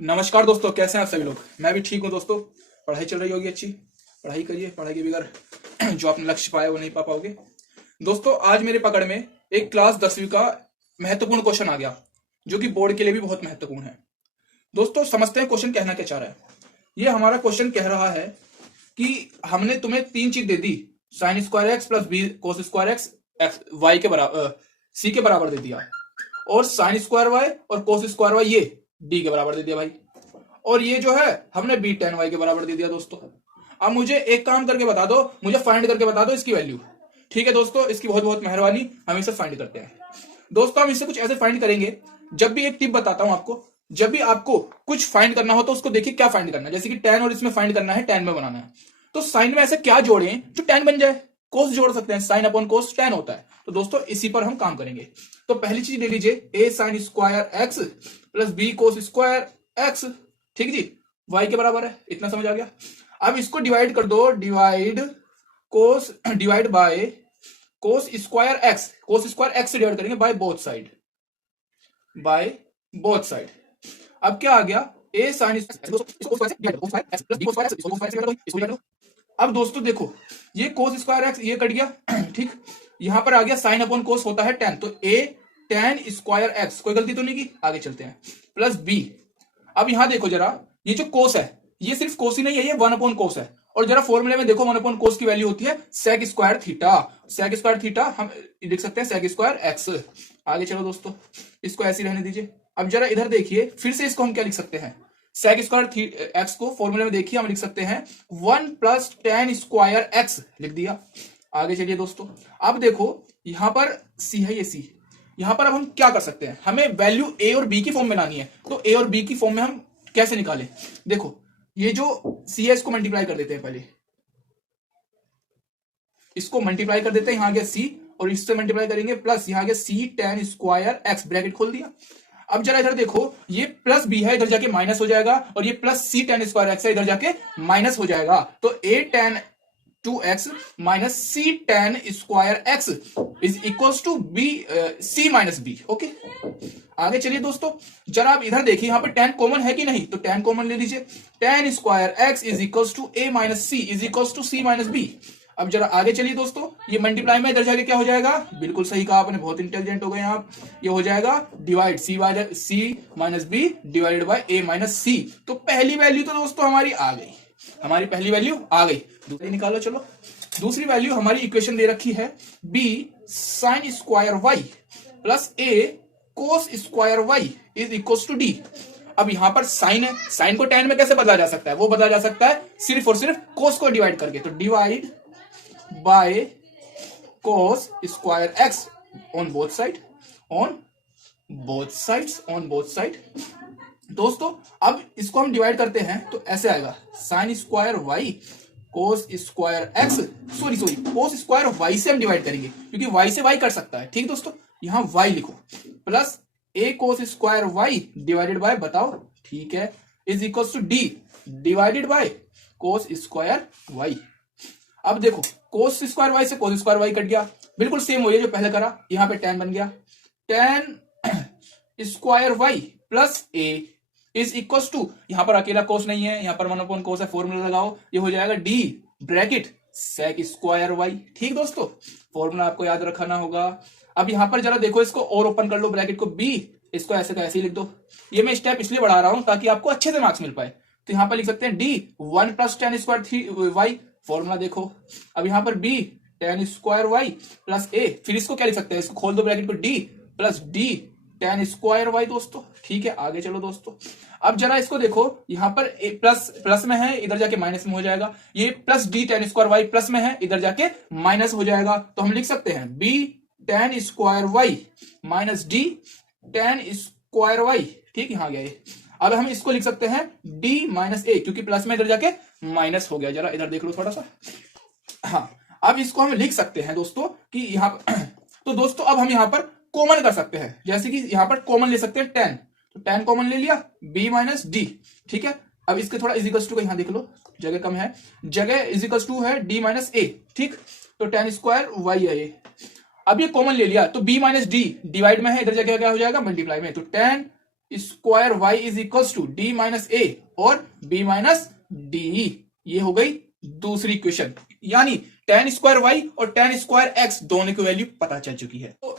नमस्कार दोस्तों, कैसे हैं आप सभी लोग। मैं भी ठीक हूं दोस्तों। पढ़ाई चल रही होगी अच्छी। पढ़ाई करिए, पढ़ाई के बगैर जो आपने लक्ष्य पाया वो नहीं पा पाओगे। दोस्तों, आज मेरे पकड़ में एक क्लास 10वीं का महत्वपूर्ण क्वेश्चन आ गया, जो कि बोर्ड के लिए भी बहुत महत्वपूर्ण है। दोस्तों, समझते हैं क्वेश्चन कहना क्या चाह रहा है। ये हमारा क्वेश्चन कह रहा है कि हमने तुम्हें तीन चीज दे दी, sine square x plus B cos square x y के बराबर, सी के बराबर दे दिया, और साइन स्क्वायर वाई और कोस स्क्वायर वाई ये डी के बराबर दे दिया भाई, और ये जो है हमने बी टेन वाई के बराबर दे दिया। दोस्तों, अब मुझे एक काम करके बता दो, मुझे फाइंड करके बता दो इसकी वैल्यू। ठीक है दोस्तों, इसकी बहुत बहुत मेहरबानी, हम इसे फाइंड करते हैं। दोस्तों, हम इसे कुछ ऐसे फाइंड करेंगे, जब भी एक टिप बताता हूं आपको, जब भी आपको कुछ फाइंड करना हो तो उसको देखिए क्या फाइंड करना है। जैसे कि टेन और इसमें फाइंड करना है, टेन में बनाना है, तो साइन में ऐसे क्या जोड़े जो टेन बन जाए। कोस जोड़ सकते हैं, साइन अपॉन कोस टेन होता है। तो दोस्तों, इसी पर हम काम करेंगे। तो पहली चीज ले लीजिए, A sine square x plus B cos square x. ठीक जी, वाई के बराबर है, इतना समझ आ गया। अब इसको डिवाइड कर दो, divide by cos square x. Cos square x से डिवाइड करेंगे बाय बोथ साइड। अब क्या आ गया, ए साइन। अब दोस्तों देखो, ये कोस स्क्वायर एक्स ये कट गया ठीक। यहां पर आ गया साइन अपॉन कोस होता है टेन, तो ए टेन स्क्वायर एक्स, कोई गलती तो नहीं की, आगे चलते हैं, प्लस बी। अब यहां देखो जरा, ये जो कोस है ये सिर्फ कोस ही नहीं है, ये वन अपॉन कोस है। और जरा फॉर्मूले में देखो, वन अपॉन कोस की वैल्यू होती है sec square theta. Sec square theta हम लिख सकते हैं सेक स्क्वायर एक्स। आगे चलो दोस्तों, इसको ऐसे ही रहने दीजिए। अब जरा इधर देखिए, फिर से इसको हम क्या लिख सकते हैं, सेक स्क्वायर एक्स को फॉर्मूले में देखिए हम लिख सकते हैं one plus tan square x, लिख दिया। आगे चलिए दोस्तों, अब देखो यहां पर सी है, ये सी। यहां पर अब हम क्या कर सकते हैं, हमें वैल्यू ए और बी की फॉर्म में लानी है। तो ए और बी की फॉर्म में हम कैसे निकालें, देखो ये जो सी है इसको मल्टीप्लाई कर देते हैं, पहले इसको मल्टीप्लाई कर देते हैं, यहां गया सी और इससे मल्टीप्लाई करेंगे, प्लस यहां गया सी टेन स्क्वायर एक्स, ब्रैकेट खोल दिया। अब जरा इधर देखो, ये प्लस बी है, इधर जाके माइनस हो जाएगा, और ये plus C tan square x है, इधर जाके माइनस हो जाएगा। तो A tan two x minus C tan square x is equals to B C minus B. Okay, आगे चलिए दोस्तों, जरा आप इधर देखिए, यहां पर टेन कॉमन है कि नहीं, तो टेन कॉमन ले लीजिए। Ten square x is equals to A minus C is equals to C minus B. अब जरा आगे चलिए दोस्तों, ये मल्टीप्लाई में इधर जाके क्या हो जाएगा, बिल्कुल सही कहा आपने, बहुत इंटेलिजेंट हो गए आप। ये हो जाएगा divide C minus B divided by A minus C. तो पहली वैल्यू तो दोस्तों हमारी आ गई, हमारी पहली वैल्यू आ गई। दूसरी निकालो चलो। दूसरी वैल्यू हमारी इक्वेशन दे रखी है, B sine square Y plus A cos square Y is equal to D. अब यहां पर साइन है, साइन को टेन में कैसे बदला जा सकता है, वो बदला जा सकता है सिर्फ और सिर्फ कोस को डिवाइड करके। तो divide by cos square x on both side, on both side. दोस्तों, अब इसको हम डिवाइड करते हैं तो ऐसे आएगा, sine square Y cos square X, sorry cos square Y से हम डिवाइड करेंगे, क्योंकि वाई से वाई कर सकता है। ठीक दोस्तों, यहां वाई लिखो, plus A cos square Y divided by, बताओ ठीक है, is equal to D divided by cos square Y. अब देखो, कोस स्क्वायर वाई से कोस स्क्वायर वाई कट गया, बिल्कुल सेम हो गया जो पहले करा। यहां पे टेन बन गया, tan square Y plus A is equal to, यहां पर अकेला कोस नहीं है, यहां पर वन अपॉन कोस है, फॉर्मूला लगाओ, ये हो जाएगा D bracket sec square Y. ठीक दोस्तों, फॉर्मूला आपको याद रखना होगा। अब यहां पर जरा देखो, इसको और ओपन कर लो ब्रैकेट को, बी इसको ऐसे का ऐसे ही लिख दो। ये मैं स्टेप इसलिए बढ़ा रहा हूं ताकि आपको अच्छे से मार्क्स मिल पाए। तो यहां पर लिख सकते हैं D one plus tan square y, formula देखो। अब यहां पर B tan square Y plus A, फिर इसको क्या लिख सकते हैं, इसको खोल दो ब्रैकेट को, D plus D tan square Y दोस्तों। ठीक है, आगे चलो दोस्तों। अब जरा इसको देखो, यहां पर प्लस में है, इधर जाके माइनस में हो जाएगा। ये plus D tan square Y plus में है, इधर जाके माइनस हो जाएगा। तो हम लिख सकते हैं B tan square Y minus D tan square Y. ठीक, यहां गया ये। अब हम इसको लिख सकते हैं डी माइनस ए, क्योंकि प्लस में इधर जाके माइनस हो गया। जरा इधर देख लो थोड़ा सा। हाँ, अब इसको हम लिख सकते हैं दोस्तों कि यहां तो दोस्तों अब हम यहां पर कॉमन कर सकते हैं, जैसे कि यहां पर कॉमन ले सकते हैं टेन, तो टेन कॉमन ले लिया, बी माइनस डी। ठीक है, अब इसके थोड़ा इजिकल्स टू का यहां देख लो, जगह कम है, जगह इजिकल्स टू है डी माइनस ए। ठीक, तो टेन स्क्वायर वाई है ये। अब ये कॉमन ले लिया, तो बी माइनस डी डिवाइड में है, इधर जगह क्या हो जाएगा, मल्टीप्लाई में। तो tan square Y is equal to D minus A और बी माइनस डी। ये हो गई दूसरी इक्वेशन, यानी tan स्क्वायर वाई और tan स्क्वायर एक्स दोनों की वैल्यू पता चल चुकी है। तो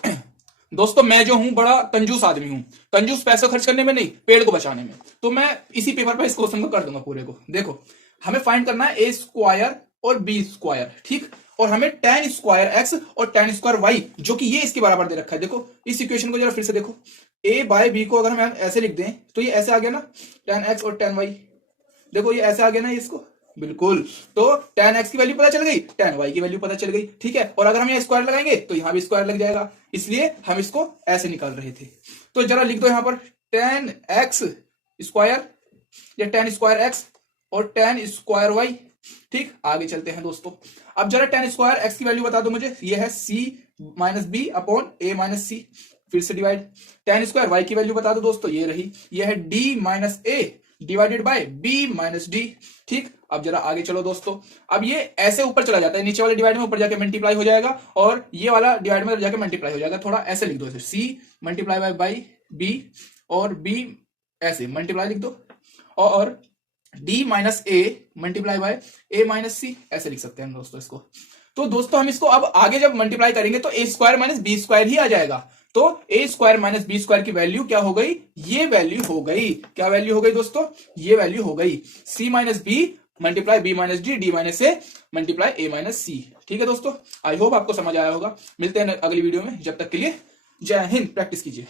दोस्तों मैं जो हूं बड़ा कंजूस आदमी हूं, कंजूस पैसा खर्च करने में नहीं, पेड़ को बचाने में। तो मैं इसी पेपर पर इस क्वेश्चन को कर दूंगा पूरे को। देखो हमें फाइंड करना है ए स्क्वायर और बी स्क्वायर, ठीक, और हमें tan स्क्वायर एक्स और tan स्क्वायर वाई जो कि ये इसके बराबर दे रखा है। देखो इस इक्वेशन को जरा फिर से देखो, a बाय बी को अगर हम ऐसे लिख दें तो ये ऐसे आ गया ना, tan x और tan y। देखो ये ऐसे आ गया ना इसको, बिल्कुल। तो tan x की वैल्यू पता चल गई, tan y की वैल्यू पता चल गई, ठीक है। और अगर हम यहाँ स्क्वायर लगाएंगे तो यहाँ भी स्क्वायर लग जाएगा, इसलिए हम इसको ऐसे निकाल रहे थे। तो जरा लिख दो यहाँ पर tan x स्क्वायर या tan स्क्वायर x और tan स्क्वायर y, ठीक। आगे चलते हैं दोस्तों, अब जरा tan स्क्वायर x की वैल्यू बता दो मुझे। ये है c माइनस बी अपॉन ए माइनस सी, फिर से डिवाइड। tan स्क्वायर y की वैल्यू बता दो दोस्तों, ये रही, ये है d minus A divided by b minus D, ठीक। अब जरा आगे चलो दोस्तों, अब ये ऐसे ऊपर चला जाता है, नीचे वाले डिवाइड में ऊपर जाके मल्टीप्लाई हो जाएगा और ये वाला डिवाइड में जाके मल्टीप्लाई हो जाएगा। थोड़ा ऐसे लिख दो, इसे c मल्टीप्लाई बाय b और b ऐसे मल्टीप्लाई लिख दो, और d minus A multiply by A minus C, ऐसे लिख सकते हैं दोस्तों इसको। तो दोस्तों हम इसको अब आगे जब मल्टीप्लाई करेंगे तो ए स्क्वायर माइनस बी स्क्वायर ही आ जाएगा। तो ए स्क्वायर माइनस बी स्क्वायर की वैल्यू क्या हो गई, ये वैल्यू हो गई, क्या वैल्यू हो गई दोस्तों, ये वैल्यू हो गई C minus B multiply B minus D, D minus A multiply A minus C, ठीक है दोस्तों। आई होप आपको समझ आया होगा। मिलते हैं अगली वीडियो में, जब तक के लिए जय हिंद, प्रैक्टिस कीजिए।